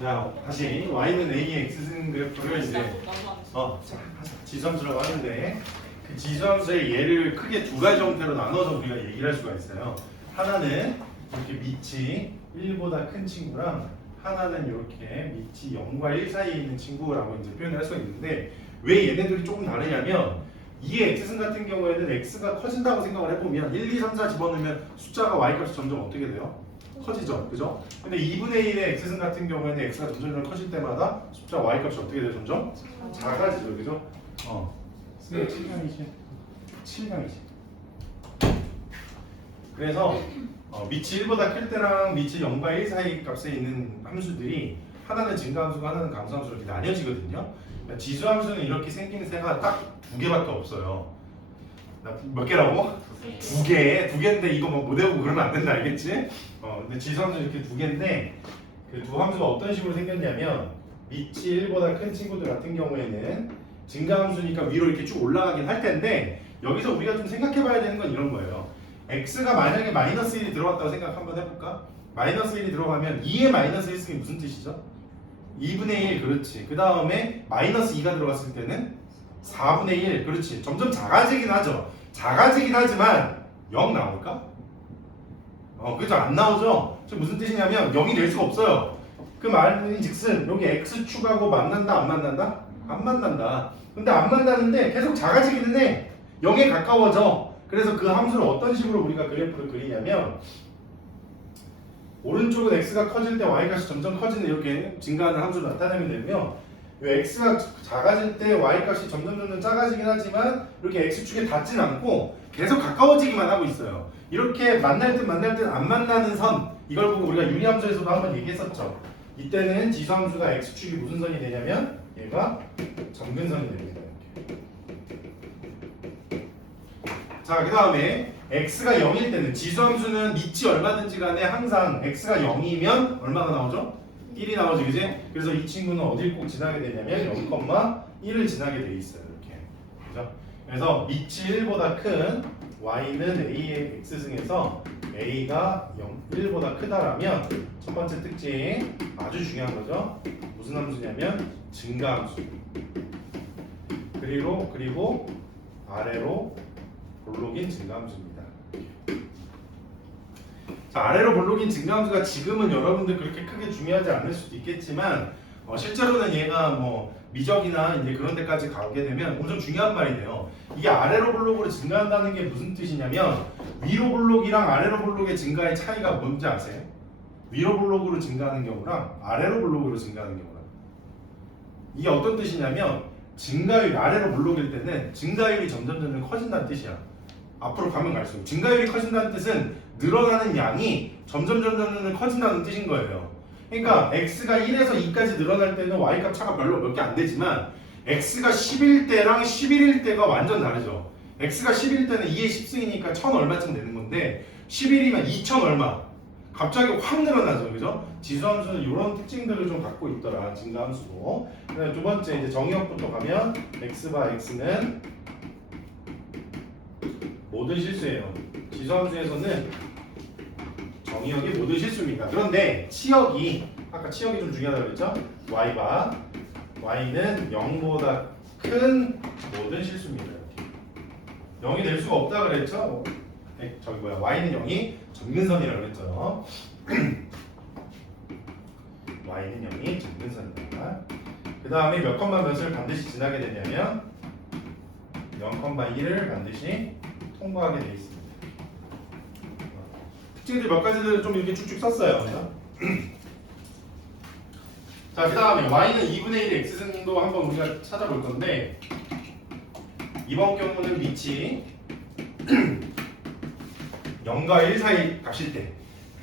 자, 다시 y는 a의 x승 그래프를 이제 지수함수라고 하는데 그 지수함수의 얘를 크게 두 가지 형태로 나눠서 우리가 얘기를 할 수가 있어요. 하나는 이렇게 밑이 1보다 큰 친구랑 하나는 이렇게 밑이 0과 1 사이에 있는 친구라고 이제 표현을 할 수가 있는데 왜 얘네들이 조금 다르냐면 이 x승 같은 경우에는 x가 커진다고 생각을 해보면 1, 2, 3, 4 집어넣으면 숫자가 y 값이 점점 어떻게 돼요? 커지죠, 그죠? 근데 2분의 1의 x승 같은 경우에는 x가 점점 커질 때마다 숫자 y 값이 어떻게 돼요? 점점 작아지죠, 그죠? 승의 7강이지. 7강이지. 그래서 밑이 1보다 클 때랑 밑이 0과 1 사이 값에 있는 함수들이 하나는 증가함수고 하나는 감소함수로 이렇게 나뉘어지거든요. 그러니까 지수함수는 이렇게 생긴 새가 딱 두 개밖에 없어요. 몇 개라고? 두 개. 두 개인데 이거 뭐 못 외우고 그러면 안 된다, 알겠지? 근데 지수함수는 이렇게 두 개인데 그 두 함수가 어떤 식으로 생겼냐면 밑이 1보다 큰 친구들 같은 경우에는 증가함수니까 위로 이렇게 쭉 올라가긴 할 텐데 여기서 우리가 좀 생각해봐야 되는 건 이런 거예요. x가 만약에 마이너스 1이 들어갔다고 생각 한번 해볼까? 마이너스 1이 들어가면 2의 마이너스 1승이 무슨 뜻이죠? 2분의 1, 그렇지. 그 다음에 마이너스 2가 들어갔을 때는 4분의 1, 그렇지. 점점 작아지긴 하죠. 작아지긴 하지만 0 나올까? 그죠? 안 나오죠? 지금 무슨 뜻이냐면 0이 될 수가 없어요. 그 말은 즉슨 여기 x축하고 만난다 안 만난다? 안 만난다. 근데 안 만나는데 계속 작아지기는 해. 0에 가까워져. 그래서 그 함수를 어떤 식으로 우리가 그래프를 그리냐면 오른쪽은 x가 커질 때 y값이 점점 커지는 이렇게 증가하는 함수를 나타내면 되며 x가 작아질 때 y값이 점점 작아지긴 하지만 이렇게 x축에 닿진 않고 계속 가까워지기만 하고 있어요. 이렇게 만날 듯 안 만나는 선, 이걸 보고 우리가 유리함수에서도 한번 얘기했었죠. 이때는 지수함수가 x축이 무슨 선이 되냐면 얘가 점근선이 됩니다. 자, 그 다음에 x가 0일 때는 지수함수는 밑이 얼마든지 간에 항상 x가 0이면 얼마가 나오죠? 1이 나오죠, 그지? 그래서 이 친구는 어딜 꼭 지나게 되냐면 0,1을 지나게 돼 있어요, 이렇게. 그죠? 그래서 밑이 1보다 큰 y는 a의 x승에서 a가 1보다 크다라면 첫 번째 특징 아주 중요한 거죠. 무슨 함수냐면 증가함수. 그리고 아래로 볼록인 증가함수입니다. 자, 아래로 볼록인 증가함수가 지금은 여러분들 그렇게 크게 중요하지 않을 수도 있겠지만 실제로는 얘가 뭐 미적이나 이제 그런 데까지 가게 되면 엄청 중요한 말이 돼요. 이게 아래로 볼록으로 증가한다는 게 무슨 뜻이냐면 위로 볼록이랑 아래로 볼록의 증가의 차이가 뭔지 아세요? 위로 볼록으로 증가하는 경우랑 아래로 볼록으로 증가하는 경우랑 이게 어떤 뜻이냐면 증가율 아래로 볼록일 때는 증가율이 점점 커진다는 뜻이야. 앞으로 가면 갈수록 증가율이 커진다는 뜻은 늘어나는 양이 점점 커진다는 뜻인 거예요. 그러니까 x가 1에서 2까지 늘어날 때는 y값 차가 별로 몇 개 안 되지만 x가 10일 때랑 11일 때가 완전 다르죠. x가 10일 때는 2의 10승이니까 1000 얼마쯤 되는 건데 11이면 2000 얼마. 갑자기 확 늘어나죠, 그죠? 지수함수는 이런 특징들을 좀 갖고 있더라, 증가함수고. 그다음에 두 번째 이제 정의역부터 가면 x바 x는 모든 실수예요. 지수함수에서는 정의역이 모든 실수입니다. 그런데 치역이 아까 치역이 좀 중요하다고 그랬죠? y바 y는 0보다 큰 모든 실수입니다. 이렇게. 0이 될 수가 없다 그랬죠? y는 0이 점근선이라고 그랬죠. y는 0이 점근선입니다. 그 다음에 몇 컴마 몇을 반드시 지나게 되냐면 0,1을 반드시 통과하게 되어 있습니다. 특징들 몇 가지를 좀 이렇게 쭉쭉 썼어요. 자, 그 다음에 y는 2분의 1의 x승도 한번 우리가 찾아볼 건데 이번 경우는 밑이 0과 1 사이 값일 때.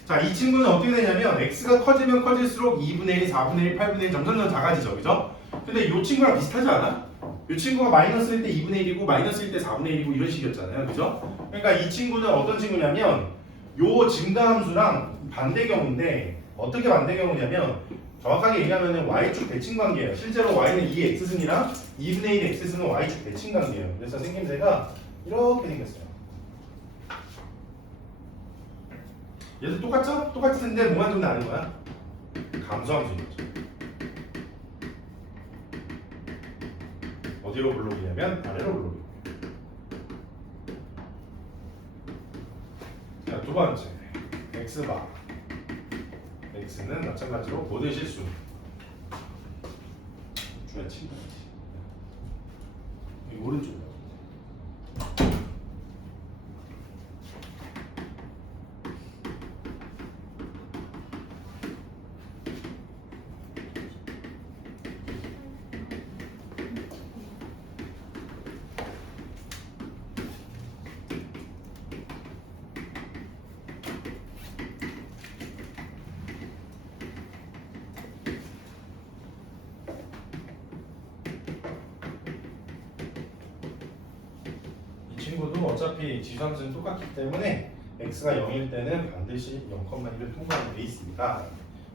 자, 이 친구는 어떻게 되냐면 x가 커지면 커질수록 2분의 1, 4분의 1, 8분의 1 점점 작아지죠, 그죠? 근데 이 친구랑 비슷하지 않아? 이 친구가 마이너스일 때 2분의 1이고 마이너스일 때 4분의 1이고 이런 식이었잖아요, 그죠? 그러니까 이 친구는 어떤 친구냐면 요 증가함수랑 반대경우인데 어떻게 반대경우냐면 정확하게 얘기하면 y축 대칭 관계예요. 실제로 y는 2의 x승이랑 2분의 1의 x승은 y축 대칭 관계예요. 그래서 생김새가 이렇게 생겼어요. 얘도 똑같죠? 똑같은데 뭐만 좀 다른 거야? 감소함수인 거죠. 어디로 불러오냐면 아래로 불러오기. 자, 두 번째 x바. x는 마찬가지로 모든 실수. 주야 친구. 여기 오른쪽이요. 이 친구도 어차피 지수함수는 똑같기 때문에 x가 0일 때는 반드시 0,1을 통과하게 돼 있습니다.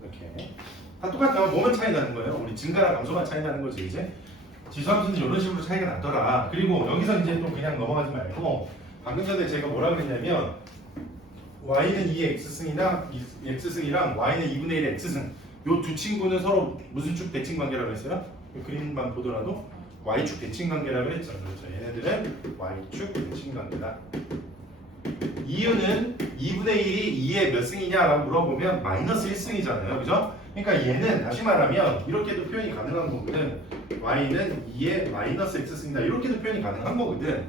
이렇게 다 똑같아요. 뭐만 차이 나는 거예요? 우리 증가랑 감소만 차이 나는 거지 이제. 지수함수는 이런 식으로 차이가 나더라. 그리고 여기서 이제 또 그냥 넘어가지 말고 방금 전에 제가 뭐라 그랬냐면 y는 2의 x승이랑 x승이랑 y는 2분의 1의 x승 요 두 친구는 서로 무슨 축 대칭 관계라고 했어요? 그림만 보더라도 y축 대칭 관계라고 했죠. 그렇죠. 얘네들은 y축 대칭 관계다. 이유는 2분의 1이 2의 몇 승이냐라고 물어보면 마이너스 1승이잖아요. 그죠? 그러니까 얘는 다시 말하면 이렇게도 표현이 가능한 거거든. y는 2의 마이너스 x승이다. 이렇게도 표현이 가능한 거거든.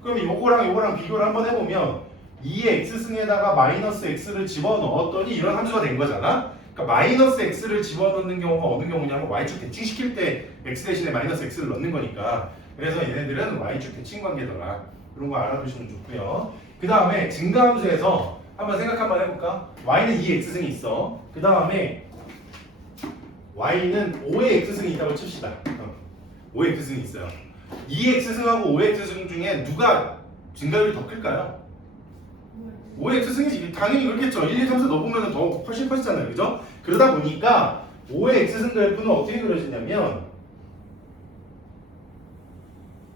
그럼 요거랑 요거랑 비교를 한번 해보면 2의 x승에다가 마이너스 x를 집어넣었더니 이런 함수가 된 거잖아. 그러니까 마이너스 x를 집어넣는 경우가 어느 경우냐면 y축 대칭시킬 때 x 대신에 마이너스 x를 넣는 거니까. 그래서 얘네들은 y축 대칭 관계더라. 그런 거 알아두시면 좋고요. 그 다음에 증가함수에서 한번 생각 한번 해볼까? y는 2의 x승이 있어. 그 다음에 y는 5의 x승이 있다고 칩시다. 5의 x승이 있어요. 2의 x승하고 5의 x승 중에 누가 증가율이 더 클까요? 5의 x승이지. 당연히 그렇겠죠. 1, 2, 3, 4 넣어보면 더 훨씬 커지잖아요. 그죠? 그러다 보니까 5의 x승 그래프는 어떻게 그려지냐면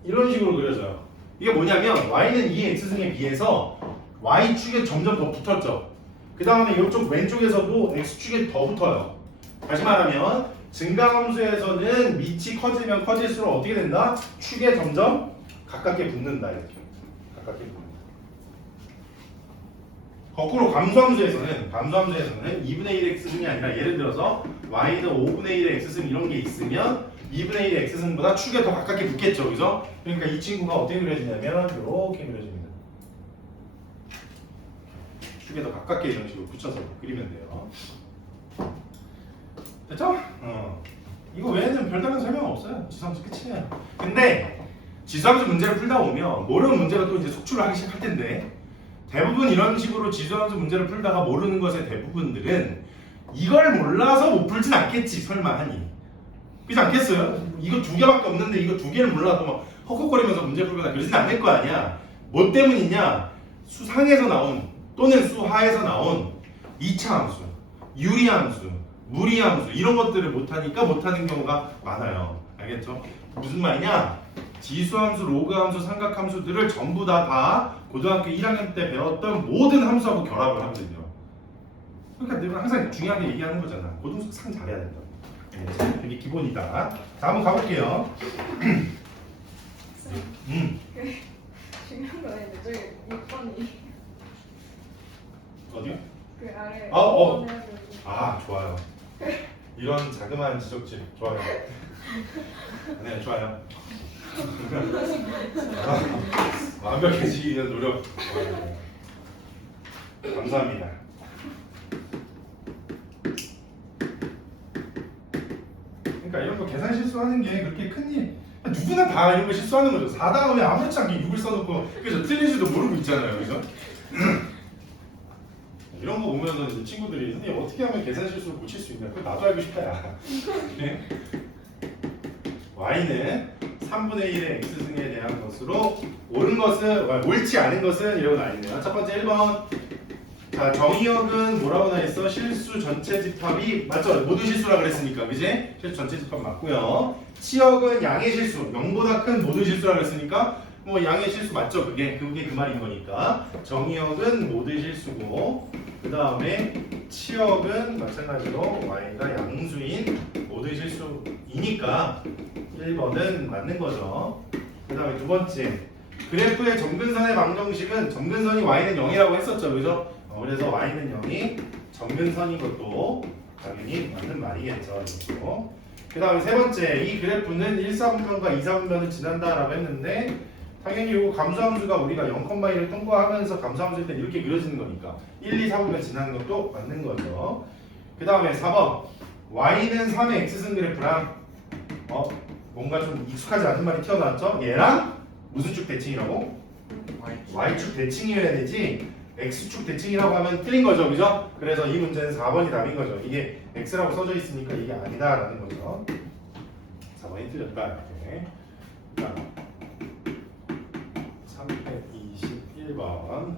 이런 식으로 그려져요. 이게 뭐냐면 y는 2의 x승에 비해서 y축에 점점 더 붙었죠. 그 다음에 이쪽 왼쪽에서도 x축에 더 붙어요. 다시 말하면 증가함수에서는 밑이 커지면 커질수록 어떻게 된다? 축에 점점 가깝게 붙는다. 이렇게 가깝게 붙는다. 거꾸로 감소함수에서는 2분의 1의 x승이 아니라 예를 들어서 y는 5분의 1의 x승 이런 게 있으면 2분의 1의 x승보다 축에 더 가깝게 붙겠죠. 그죠? 그러니까 이 친구가 어떻게 그려지냐면 이렇게 그려집니다. 축에 더 가깝게 이런 식으로 붙여서 그리면 돼요. 됐죠? 이거 외에는 별다른 설명 없어요. 지수함수 끝이에요. 근데 지수함수 문제를 풀다 보면 모르는 문제가 또 이제 속출을 하기 시작할 텐데 대부분 이런 식으로 지수함수 문제를 풀다가 모르는 것의 대부분들은 이걸 몰라서 못 풀진 않겠지 설마 하니. 그렇지 않겠어요? 이거 두 개밖에 없는데 이거 두 개를 몰라도 막 헉헉거리면서 문제 풀거나 그러진 않을 거 아니야. 뭐 때문이냐? 수상에서 나온 또는 수하에서 나온 2차 함수, 유리함수, 무리함수 이런 것들을 못하니까 못하는 경우가 많아요. 알겠죠? 무슨 말이냐? 지수함수, 로그함수, 삼각함수들을 전부 다 고등학교 1학년 때 배웠던 모든 함수하고 결합을 하거든요. 그러니까 내가 항상 중요하게 얘기하는 거잖아. 고등수 상 잘해야 된다고. 네, 이게 기본이다. 자, 한번 가볼게요. 중요한 건 아닌데 저기 6번이 어디요? 그 아래 좋아요. 이런 자그마한 지적질 좋아요. 네, 좋아요. 완벽해지기 위한 노력 감사합니다. 그러니까 이런 거 계산 실수하는 게 그렇게 큰일 누구나 다 이런 거 실수하는 거죠. 4 다음에 아무렇지 않게 6을 써놓고 그래서 틀린지도 모르고 있잖아요. 그죠? 이런 거 보면서 이제 친구들이 선생님 어떻게 하면 계산 실수를 고칠 수 있냐? 그거 나도 알고 싶다. 야. 네? y는 3분의 1의 x승에 대한 것으로 옳은 것은 옳지 않은 것은 이러고 나뉘네요. 첫 번째 1번. 자, 정의역은 뭐라고 나있어? 실수 전체 집합이 맞죠? 모든 실수라 그랬으니까 그지? 실수 전체 집합 맞고요. 치역은 양의 실수 0보다 큰 모든 실수라 그랬으니까 뭐 양의 실수 맞죠? 그게 그 말인 거니까. 정의역은 모두 실수고 그 다음에 치역은 마찬가지로 y가 양수인 모두 실수이니까 1번은 맞는 거죠. 그 다음에 두 번째 그래프의 점근선의 방정식은 점근선이 y는 0이라고 했었죠. 그죠? 그래서 y는 0이 점근선인 것도 당연히 맞는 말이겠죠. 그 다음에 세 번째 이 그래프는 1, 4분면과 2, 4분면을 지난다라고 했는데 당연히 이거 감소함수가 우리가 0,1을 통과하면서 감소함수일 때 이렇게 그려지는 거니까 1, 2, 4분면 지나는 것도 맞는 거죠. 그 다음에 4번 y는 3의 x승 그래프랑 뭔가 좀 익숙하지 않은 말이 튀어나왔죠? 얘랑 무슨 축 대칭이라고? y축 대칭이어야 되지 x축 대칭이라고 하면 틀린 거죠. 그죠? 그래서 이 문제는 4번이 답인 거죠. 이게 x라고 써져 있으니까 이게 아니다라는 거죠. 4번이 틀렸다. 이렇게. 자, 321번.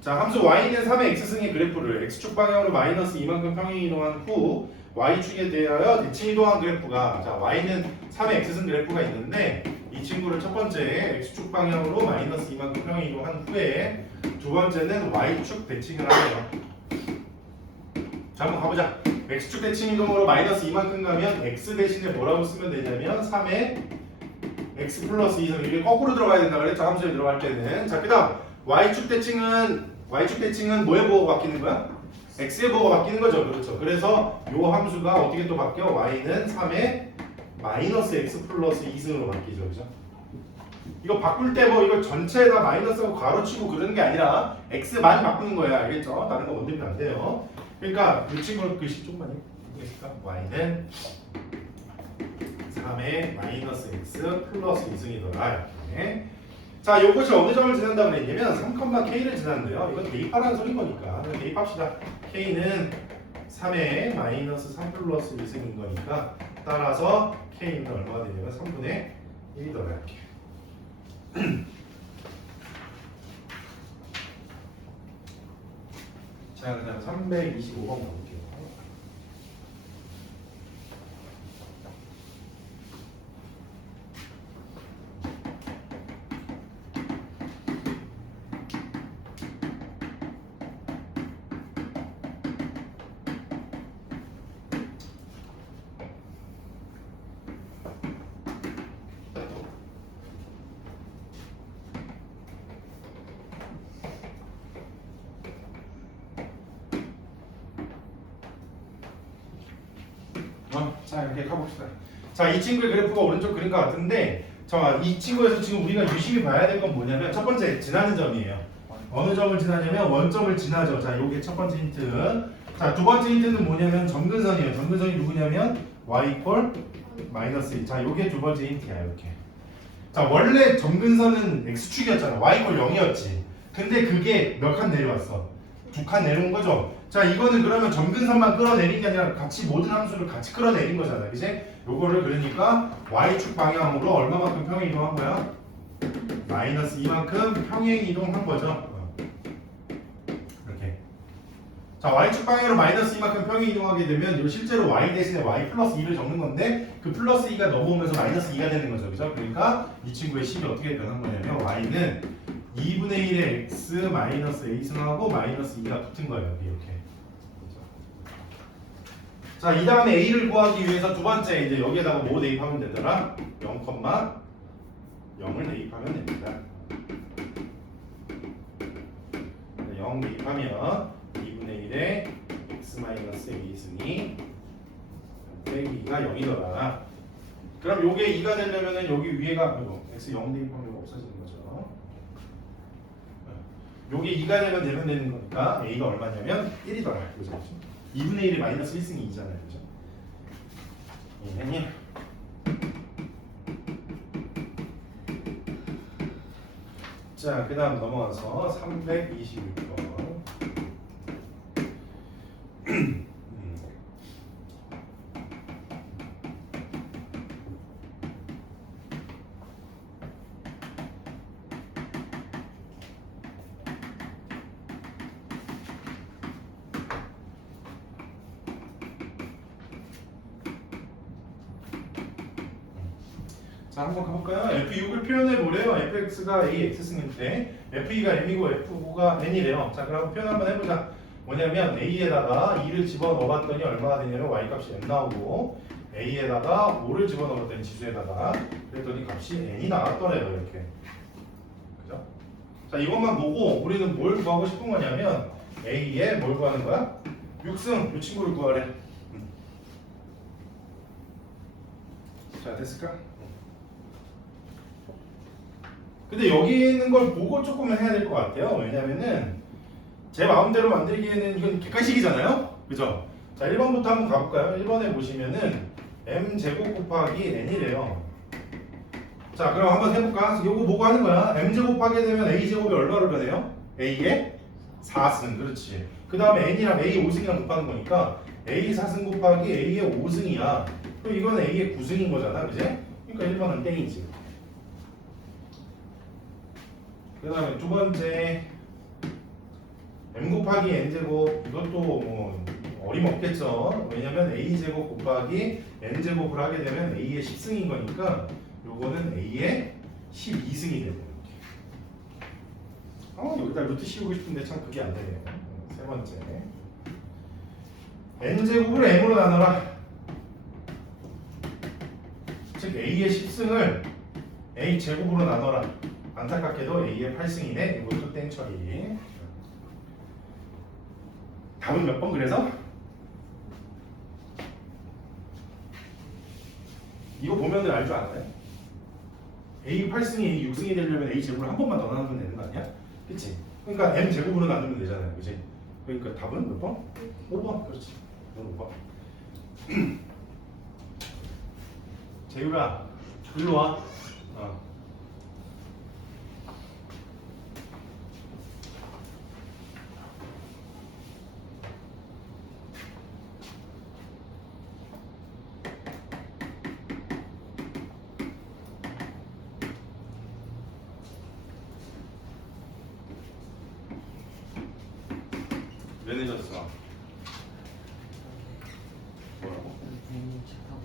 자, 함수 y는 3의 x승의 그래프를 x축 방향으로 마이너스 이만큼 평행 이동한 후 y축에 대하여 대칭 이동한 그래프가 자 y는 3의 x승 그래프가 있는데 이 친구를 첫 번째 x축 방향으로 마이너스 이만큼 평행 이동한 후에 두 번째는 y축 대칭을 하네요. 자 한번 가보자. x축 대칭 이동으로 마이너스 이만큼 가면 x 대신에 뭐라고 쓰면 되냐면 3의 x 플러스 2는 이게 거꾸로 들어가야 된다 그랬죠. 함수에 들어갈 때는. 자 그다음 y축 대칭은 뭐에 보호가 바뀌는 거야? x의 보호가 바뀌는 거죠. 그렇죠. 그래서 요 함수가 어떻게 또 바뀌어? y는 3의 마이너스 x 플러스 2승으로 바뀌죠. 그죠? 이거 바꿀 때 뭐 이거 전체에다 마이너스하고 가로치고 그러는 게 아니라 x만 바꾸는 거야. 알겠죠? 다른 거 건드리면 안 돼요. 그러니까 이 친구는 글씨 조금만요. 보겠습니까? y는 3의 마이너스 x 플러스 2승이더라. 이렇게. 자, 요것이 어느 점을 지난다고 그랬냐면 3,k를 지난대요. 이건 대입하라는 소린 거니까. 대입합시다. k는 3의 마이너스 3 플러스 2승인 거니까 따라서 k는 얼마가 되냐면 3분의 1이더라. 이렇게. 자, 그 다음 325번 가볼게요. 자 이렇게 가봅시다. 자, 이 친구의 그래프가 오른쪽 그린 것 같은데 자, 이 친구에서 지금 우리가 유심히 봐야 될 건 뭐냐면 첫 번째 지나는 점이에요. 어느 점을 지나냐면 원점을 지나죠. 자, 요게 첫 번째 힌트. 자, 두 번째 힌트는 뭐냐면 점근선이에요. 점근선이 누구냐면 y 콜 마이너스 1. 자, 요게 두 번째 힌트야. 이렇게. 자, 원래 점근선은 x축이었잖아. y 콜 0이었지. 근데 그게 몇 칸 내려왔어? 2칸 내려온 거죠. 자, 이거는 그러면 점근선만 끌어내린 게 아니라 같이 모든 함수를 같이 끌어내린 거잖아. 그지? 요거를 그러니까 y축 방향으로 얼마만큼 평행 이동한 거야? 마이너스 이만큼 평행 이동한 거죠. 이렇게. 자, y축 방향으로 마이너스 이만큼 평행 이동하게 되면 요 실제로 y 대신에 y 플러스 2를 적는 건데 그 플러스 2가 넘어오면서 마이너스 2가 되는 거죠. 그죠? 그러니까 이 친구의 식이 어떻게 변한 거냐면 y는 2분의 1의 x 마이너스 a승하고 마이너스 2가 붙은 거예요. 이렇게. 자, 이 다음에 a를 구하기 위해서 두 번째 이제 여기에다가 뭐 대입하면 되더라? 0,0을 대입하면 됩니다. 0 대입하면 2분의 1의 x 마이너스 a승이 빼기 2가 0이더라. 그럼 요게 2가 되려면은 여기 위에가 x 0 대입하면 이거 없어지는 거죠. 요게 2가 되면 되는 거니까 a가 얼마냐면 1이더라. 그죠? 2분의 1이 마이너스 1승이 2잖아요. 그죠? 예. 자, 그 다음 넘어가서 326번. 자, 한번 가볼까요? F6을 표현해 보래요. fx가 a x승인데 f2가 m이고 f9가 n이래요. 자, 그럼 표현 한번 해보자. 뭐냐면 a에다가 2를 집어넣어봤더니 얼마가 되냐면 y값이 n 나오고 a에다가 5를 집어넣었더니 지수에다가 그랬더니 값이 n이 나왔더래요. 이렇게. 그죠? 자, 이것만 보고 우리는 뭘 구하고 싶은 거냐면 a에 뭘 구하는 거야? 6승, 이 친구를 구하래. 자, 됐을까? 근데 여기 있는 걸 보고 조금 해야 될 것 같아요. 왜냐면은 제 마음대로 만들기에는 이건 객관식이잖아요. 그죠? 자, 1번부터 한번 가볼까요? 1번에 보시면은 m제곱 곱하기 n이래요. 자, 그럼 한번 해볼까? 이거 보고 하는 거야. m제곱 하게 되면 a제곱이 얼마로 변해요? a의 4승. 그렇지. 그 다음에 n이랑 a 5승이랑 곱하는 거니까 a 4승 곱하기 a의 5승이야. 그럼 이거는 a의 9승인 거잖아. 그지? 그러니까 1번은 땡이지. 그 다음에 두 번째 m 곱하기 n제곱 이것도 뭐 어림없겠죠. 왜냐면 a제곱 곱하기 n제곱을 하게 되면 a의 10승인 거니까 요거는 a의 12승이 되고 여기다 루트 씌우고 싶은데 참 그게 안 되네요. 세 번째 n제곱을 m으로 나눠라. 즉 a의 10승을 a제곱으로 나눠라. 안타깝게도 a의 8승이네. 이것도 땡 처리. 답은 몇 번 그래서? 이거 보면은 알 줄 알아요? a 8승이 a 6승이 되려면 a 제곱을 한 번만 더 나누면 되는 거 아니야? 그치? 그러니까 m 제곱으로 나누면 되잖아요. 그치? 그러니까 답은 몇 번? 5번. 그렇지. 5번. 재율아, 일로 와. 왜 늦었어? 뭐라고? 선생님 차 타고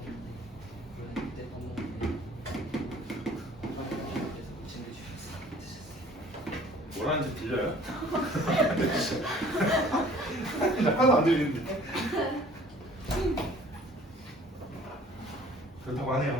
오는데 그때 밥 먹는데 그래서 챙겨주셨어요. 뭐라는지 들려요? 하나도 안 들리는데. 그렇다고 하네요.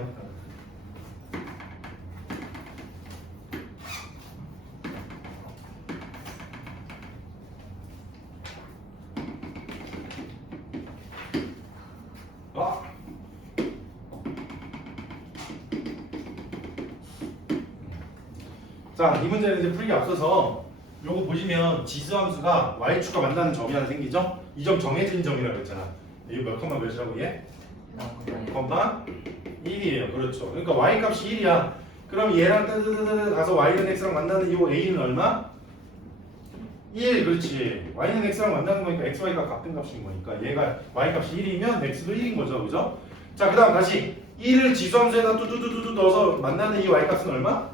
자, 이 문제는 이제 풀기 앞서서 요거 보시면 지수함수가 y축과 만나는 점이 하나 생기죠? 이 점 정해진 점이라고 했잖아. 이거 몇 컴마 몇이라고 얘? 1이에요. 그렇죠. 그러니까 y값이 1이야. 그럼 얘랑 뜨드드드 가서 y는 x랑 만나는 이 a는 얼마? 1. 그렇지. y는 x랑 만나는 거니까 x, y가 같은 값인 거니까 얘가 y값이 1이면 x도 1인 거죠. 그죠? 자, 그 다음 다시 1을 지수함수에다 뚜두두두두 넣어서 만나는 이 y값은 얼마?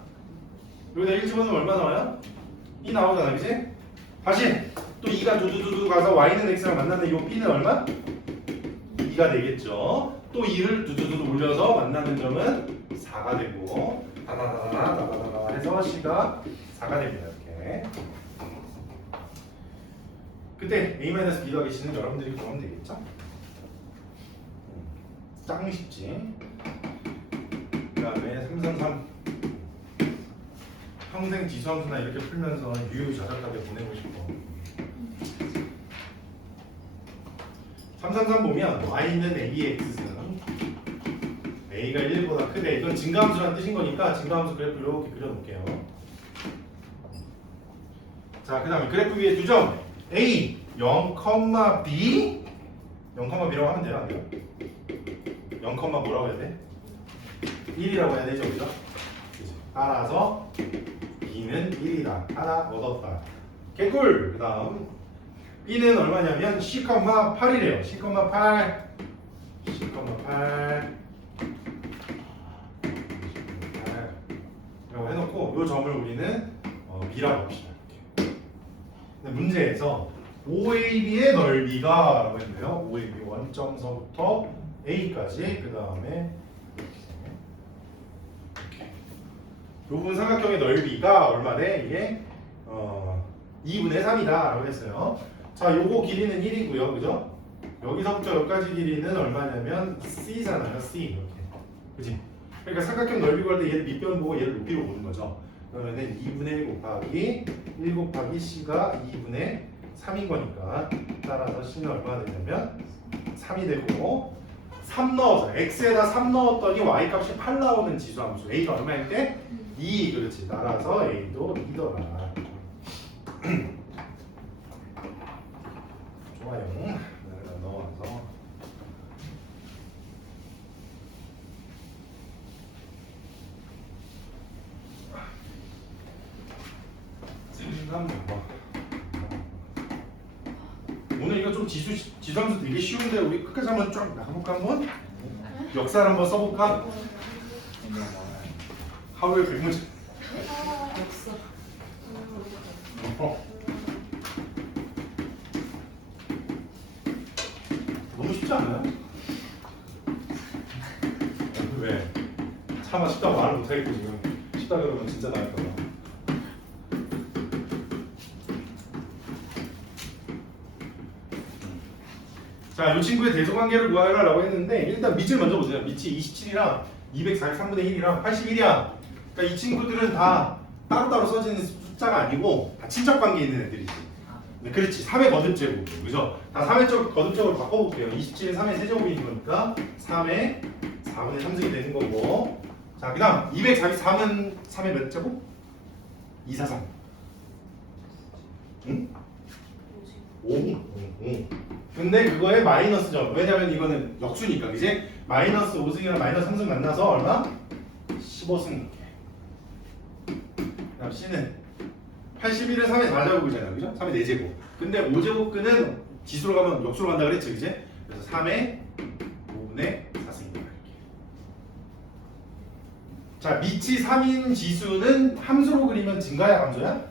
여기다 1 집어넣으면 얼마 나와요? 2 나오잖아. 그치? 다시 또 2가 두두두두 가서 y는 x랑 만나는 이 b는 얼마? 2가 되겠죠. 또 2를 두두두두 올려서 만나는 점은 4가 되고 다다다다다다다다 해서 c가 4가 됩니다. 이렇게. 그때 a-b 더하기 c는 여러분들이 구하면 되겠죠? 짱 쉽지. 그 다음에 333 평생 지수함수나 이렇게 풀면서 유유자적하게 보내고 싶어. 333 보면 y는 a의 x승 a가 1보다 크대. 이건 증가함수라는 뜻인 거니까 증가함수 그래프 이렇게 그려놓을게요. 자, 그 다음에 그래프 위에 두 점 a 0,b 0,b라고 하면 돼요? 안 돼요? 0, 뭐라고 해야 돼? 1이라고 해야 되죠, 그죠? 따라서 b는 1이다. 하나 얻었다. 개꿀! 그 다음 b는 얼마냐면 10,8이래요. 10,8 라고 해놓고 이 점을 우리는 b라고 합시다. 이렇게. 근데 문제에서 OAB의 넓이가 라고 했네요. OAB 원점서부터 A까지 그 다음에 부분 삼각형의 넓이가 얼마래? 이게 2분의 3이다 라고 했어요. 자, 요거 길이는 1이고요. 그죠? 여기서부터 여기까지 길이는 얼마냐면 C잖아요. C 이렇게. 그지? 그러니까 삼각형 넓이 구할 때 얘를 밑변 보고 얘를 높이로 보는 거죠. 그러면은 2분의 1 곱하기 1 곱하기 C가 2분의 3인 거니까 따라서 C는 얼마나 되냐면 3이 되고 3 넣어서 X에다 3 넣었더니 Y 값이 8 나오는 지수함수 A가 얼마일 때? 2. 그렇지. 따라서 A도 2더라. 좋아요. 여기다 넣어서 오늘 이거 좀 지수함수 되게 쉬운데 우리 끝까지 한번 쫙 나가볼까 한번? 역사를 한번 써볼까? 하루에 100문제. 역사. 너무 쉽지 않아요? 왜? 차마 쉽다고 말을 못하겠고 지금 쉽다 그러면 진짜 나갈까 봐. 자, 이 친구의 대소관계를 구하라고 했는데 일단 밑을 먼저 보세요. 밑이 27이랑 243분의 1이랑 81이야. 그러니까 이 친구들은 다 따로따로 써지는 숫자가 아니고 다 친척관계에 있는 애들이지. 네, 그렇지. 3의 거듭제곱. 그죠? 다 3의 거듭제곱을 바꿔볼게요. 27은 3의 세제곱인 거니까 3의 4분의 3승이 되는 거고. 자, 그 다음 243은 3의 몇 제곱? 243. 응? 5. 근데 그거에 마이너스죠. 왜냐면 이거는 역수니까. 그지? 마이너스 5승이랑 마이너스 3승 만나서 얼마? 15승. 그 다음 C는 81은 3의 4제곱이잖아. 그죠? 3의 4제곱. 근데 5제곱근은 지수로 가면 역수로 간다 그랬지. 그지? 그래서 3의 5분의 4승입니다. 자, 밑이 3인 지수는 함수로 그리면 증가야 감소야?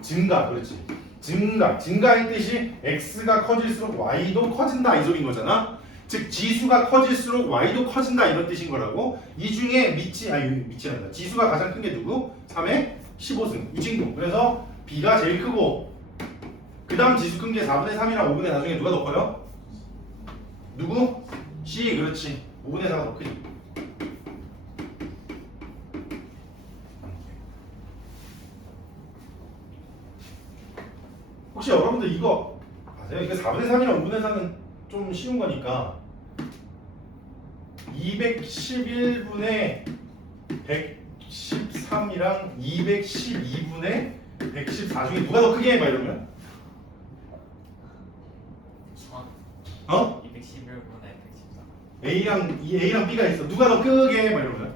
증가. 그렇지. 증가의 뜻이 x가 커질수록 y도 커진다 이 소린 거잖아. 즉 지수가 커질수록 y도 커진다 이런 뜻인 거라고. 이 중에 밑이란다. 지수가 가장 큰 게 누구? 3의 15승 이 친구. 그래서 b가 제일 크고 그 다음 지수 큰 게 4분의 3이랑 5분의 4 중에 누가 더 커요? 누구? C. 그렇지. 5분의 4가 더 크지. 혹시 여러분들 이거 아세요? 이거 4분의 3이랑 5분의 4는 좀 쉬운 거니까 211분의 113이랑 212분의 114 중에 누가 더 크게 해? 막 이러면? 어? 211분의 114. A랑 B가 있어. 누가 더 크게 해? 막 이러면?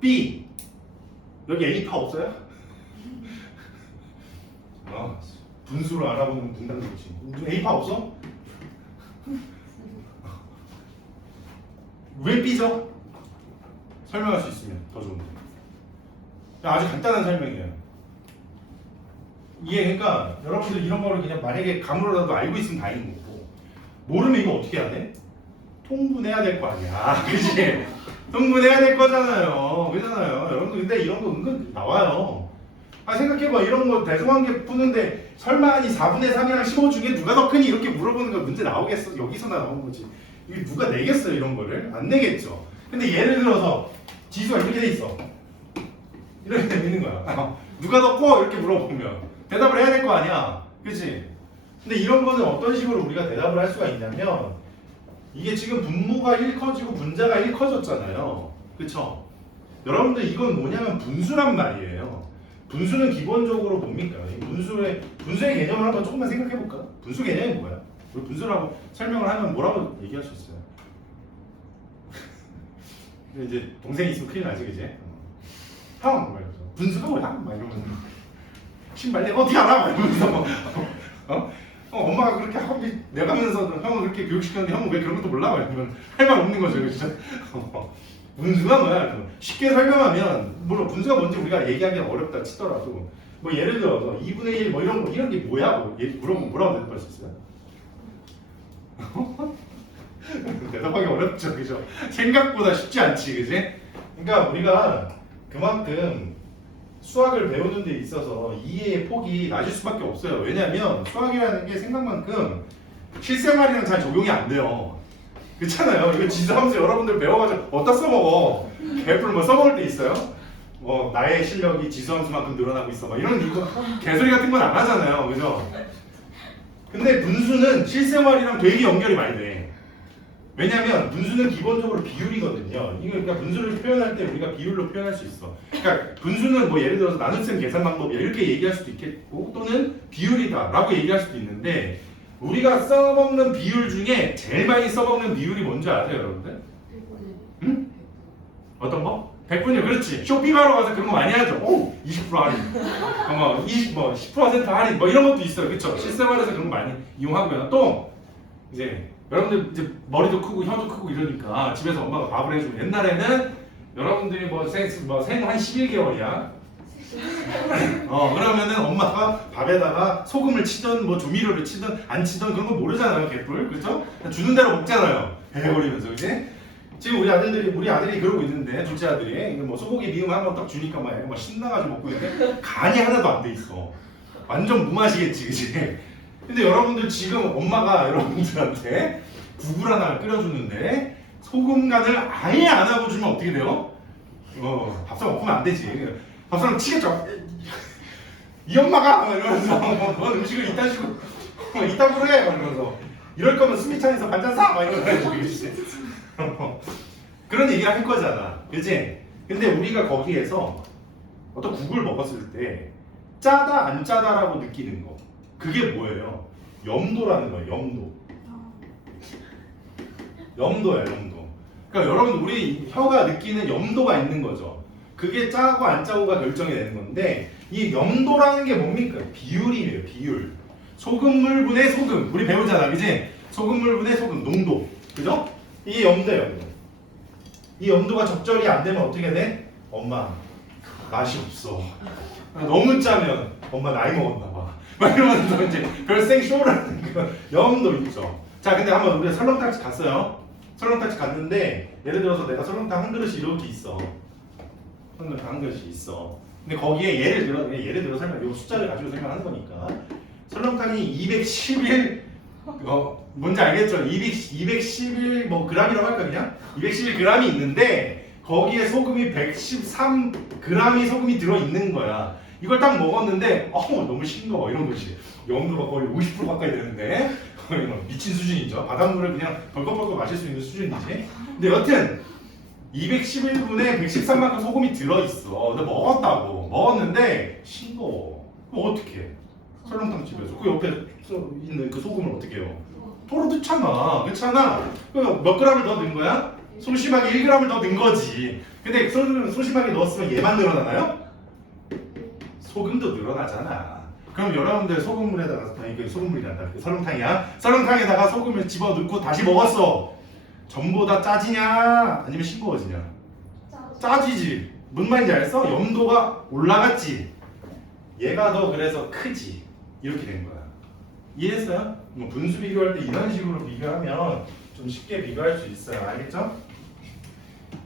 B. 여기 A파 없어요? 분수를 알아보는 문단도 있지. A파 없어? 왜 B죠? 설명할 수 있으면 더 좋은데. 아주 간단한 설명이에요. 이게 그러니까 여러분들 이런 거를 그냥 만약에 감으로라도 알고 있으면 다행인 거고 모르면 이거 어떻게 해야 돼? 통분해야 될 거 아니야. 그치? 통분해야 될 거잖아요. 그잖아요. 여러분들 근데 이런 거 은근 나와요. 생각해봐. 이런 거 대소관계 푸는데 설마 이 4분의 3이랑 15 중에 누가 더 크니 이렇게 물어보는 거 문제 나오겠어? 여기서나 나온 거지. 이게 누가 내겠어요 이런 거를? 안 내겠죠. 근데 예를 들어서 지수가 이렇게 돼 있어. 이렇게 돼 있는 거야. 누가 더 커? 이렇게 물어보면 대답을 해야 될 거 아니야. 그치? 근데 이런 거는 어떤 식으로 우리가 대답을 할 수가 있냐면 이게 지금 분모가 1 커지고 분자가 1 커졌잖아요. 그쵸? 여러분들 이건 뭐냐면 분수란 말이에요. 분수는 기본적으로 뭡니까? 분수의 개념을 한번 조금만 생각해 볼까? 분수 개념이 뭐야? 우리 분수라고 설명을 하면 뭐라고 얘기할 수 있어요? 근데 이제 동생이 있으면 큰일 나지, 그지? 형! 막 이러면서 분수가 뭐야? 막 이러면서 신발 내가 어떻게 알아? 막 이러면서 막 엄마가 그렇게 하고 내가면서 형을 그렇게 교육시켰는데 형은 왜 그런 것도 몰라? 막 이러면 할 말 없는 거죠, 진짜. 분수가 뭐야? 쉽게 설명하면 물론 분수가 뭔지 우리가 얘기하기는 어렵다 치더라도 뭐 예를 들어서 2분의 1 뭐 이런 게 뭐야? 뭐 물어보면 뭐라고 대답할 수 있어요? 대답하기 어렵죠, 그죠? 생각보다 쉽지 않지, 그지? 그러니까 우리가 그만큼 수학을 배우는 데 있어서 이해의 폭이 낮을 수밖에 없어요. 왜냐하면 수학이라는 게 생각만큼 실생활이랑 잘 적용이 안 돼요. 그렇잖아요. 이거 지수함수 여러분들 배워가지고 어디다 써먹어? F를 뭐 써먹을 때 있어요? 뭐 나의 실력이 지수함수만큼 늘어나고 있어. 막 이런 이거 개소리 같은 건 안 하잖아요, 그죠? 근데 분수는 실생활이랑 되게 연결이 많이 돼. 왜냐면 분수는 기본적으로 비율이거든요. 이거 그러니까 분수를 표현할 때 우리가 비율로 표현할 수 있어. 그러니까 분수는 뭐 예를 들어서 나눗셈 계산 방법이야 이렇게 얘기할 수도 있겠고 또는 비율이다라고 얘기할 수도 있는데 우리가 써먹는 비율 중에 제일 많이 써먹는 비율이 뭔지 아세요, 여러분들? 응? 어떤 거? 100분이요, 그렇지. 쇼핑하러 가서 그런 거 많이 하죠. 오, 20% 할인, 뭐 10% 할인, 뭐 이런 것도 있어요, 그렇죠? 실생활에서 그런 거 많이 이용하고요. 또 이제 여러분들 이제 머리도 크고 혀도 크고 이러니까 집에서 엄마가 밥을 해주고 옛날에는 여러분들이 생 한 11개월이야. 그러면은 엄마가 밥에다가 소금을 치든 뭐 조미료를 치든 안 치든 그런 거 모르잖아요, 개뿔, 그렇죠? 주는 대로 먹잖아요, 배워버리면서, 그지? 지금 우리 아들이 그러고 있는데 둘째 아들이 뭐 소고기 미음 한번 딱 주니까 막 신나가지고 먹고 있는데 간이 하나도 안 돼 있어. 완전 무맛이겠지, 그지? 근데 여러분들 지금 엄마가 여러분들한테 국을 하나 끓여주는데 소금 간을 아예 안 하고 주면 어떻게 돼요? 밥상 엎으면 안 되지. 밥상 치겠죠. 이 엄마가 막 이러면서 뭔 음식을 이딴 식으로 이따구로 해 막 이러면서 이럴 거면 스미찬에서 반찬 사! 막 이러면서 그런 얘기를 할 거잖아, 그치? 근데 우리가 거기에서 어떤 국을 먹었을 때 짜다 안 짜다라고 느끼는 거 그게 뭐예요? 염도라는 거예요, 염도. 염도야, 염도. 그러니까 여러분 우리 혀가 느끼는 염도가 있는 거죠. 그게 짜고 안 짜고가 결정이 되는 건데 이 염도라는 게 뭡니까? 비율이에요, 비율. 소금물 분의 소금 우리 배우잖아, 그지? 소금물 분의 소금 농도, 그죠? 이게 염도예요, 염도. 이 염도가 적절히 안 되면 어떻게 돼? 엄마 맛이 없어. 너무 짜면 엄마 나이 먹었나 봐. 막 이러면서 이제 별생 쇼라는 그 염도 있죠. 자, 근데 한번 우리가 설렁탕집 갔어요. 설렁탕집 갔는데 예를 들어서 내가 설렁탕 한 그릇이 이렇게 있어. 설렁탕 한 그릇이 있어. 근데 거기에 예를 들어 설마 이 숫자를 가지고 설명하는 거니까 설렁탕이 211 뭔지 알겠죠? 211 뭐 g이라고 할까 그냥? 211g이 있는데 거기에 소금이 113g이 소금이 들어 있는 거야. 이걸 딱 먹었는데 너무 싱거워 이런 거지. 염도가 거의 50% 가까이 되는데 거의 뭐 미친 수준이죠. 바닷물을 그냥 벌컥벌컥 마실 수 있는 수준이지. 근데 여튼 211분에 113만큼 소금이 들어있어. 근데 먹었는데 싱거워. 그럼 어떻게? 설렁탕 집에서 그 옆에 있는 그 소금을 어떻게 해요? 토로 넣잖아. 그렇잖아. 몇 g을 더 넣은 거야? 소심하게 1g을 더 넣은 거지. 근데 소심하게 넣었으면 얘만 늘어나나요? 소금도 늘어나잖아. 그럼 여러분들 소금물에다가 소금물이란다. 설렁탕이야. 설렁탕에다가 소금을 집어넣고 다시 먹었어. 전보다 짜지냐? 아니면 싱거워지냐? 짜지지. 뭔 말인지 알았어? 염도가 올라갔지. 얘가 더 그래서 크지. 이렇게 된 거야. 이해했어요? 뭐 분수 비교할 때 이런 식으로 비교하면 좀 쉽게 비교할 수 있어요. 알겠죠?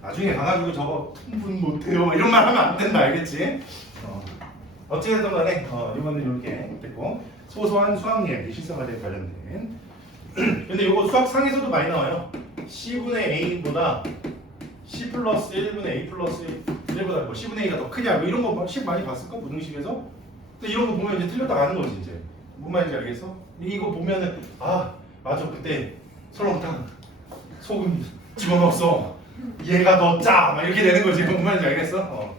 나중에 가가지고 저거 통분 못해요 이런 말 하면 안 된다. 알겠지? 어찌됐든 간에 이거는 이렇게 됐고 소소한 수학 이야기 실생활에 관련된 근데 이거 수학상에서도 많이 나와요. C분의 A보다 C 플러스 1분의 A 플러스 1보다 뭐 C분의 A가 더 크냐 뭐 이런 거 많이 봤을까? 부등식에서? 근데 이런 거 보면 이제 틀렸다 가는 거지 이제. 뭔 말인지 알겠어? 이거 보면은 맞아 그때 설렁탕 소금 집어넣었어. 얘가 더 짜! 막 이렇게 되는 거지. 뭔 말인지 알겠어?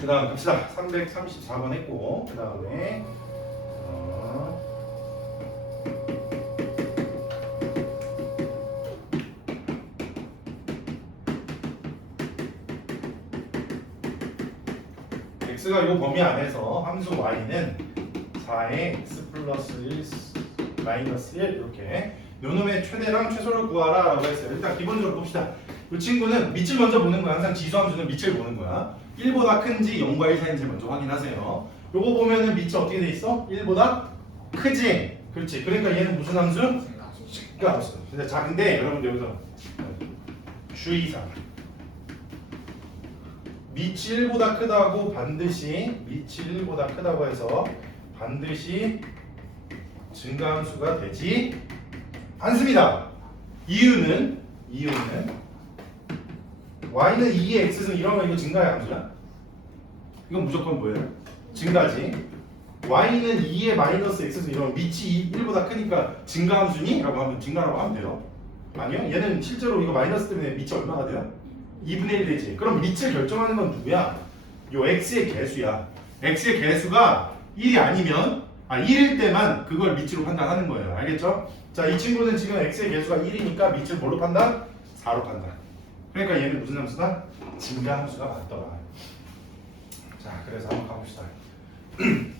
그 다음 갑시다. 334번 했고 그 다음에 x가 이 범위 안에서 함수 y는 4의 x 플러스 1 마이너스 1 이렇게 요놈의 최대랑 최소를 구하라 라고 했어요. 일단 기본적으로 봅시다. 이 친구는 밑을 먼저 보는 거야. 항상 지수함수는 밑을 보는 거야. 1보다 큰지 0과 1 사이인지 먼저 확인하세요. 요거 보면은 밑이 어떻게 돼 있어? 1보다 크지? 그렇지. 그러니까 얘는 무슨 함수? 증가함수. 자, 근데 여러분 여기서 주의사항. 밑이 1보다 크다고 반드시 밑이 1보다 크다고 해서 반드시 증가함수가 되지 않습니다. 이유는 y는 2의 x승 이러면 이거 증가의 함수야? 이건 무조건 뭐예요? 증가지. y는 2의 마이너스 x승 이러면 밑이 1보다 크니까 증가함수니? 라고 하면 증가라고 하면 돼요. 아니요. 얘는 실제로 이거 마이너스 때문에 밑이 얼마가 돼요? 2분의 1 되지. 그럼 밑을 결정하는 건 누구야? 요 x의 개수야. x의 개수가 1이 아니면 1일 때만 그걸 밑으로 판단하는 거예요. 알겠죠? 자, 이 친구는 지금 x의 개수가 1이니까 밑을 뭘로 판단? 4로 판단. 그러니까 얘는 무슨 함수다? 증가함수가 맞더라. 자, 그래서 한번 가봅시다.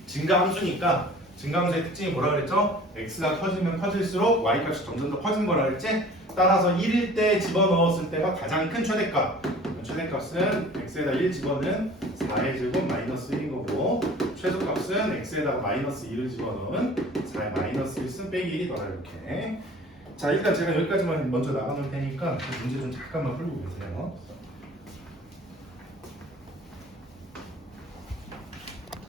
증가함수니까 증가함수의 특징이 뭐라 그랬죠? x가 커지면 커질수록 y 값이 점점 더 커지는 거라 그랬지? 따라서 1일 때 집어넣었을 때가 가장 큰 최대값. 최대값은 x에다 1 집어넣은 4의 제곱 마이너스 1인 거고 최소값은 x에다가 마이너스 2를 집어넣은 4의 마이너스 1승 빼기 1이더라 이렇게. 자, 일단 제가 여기까지만 먼저 나가놓을 테니까 그 문제 좀 잠깐만 풀고 계세요.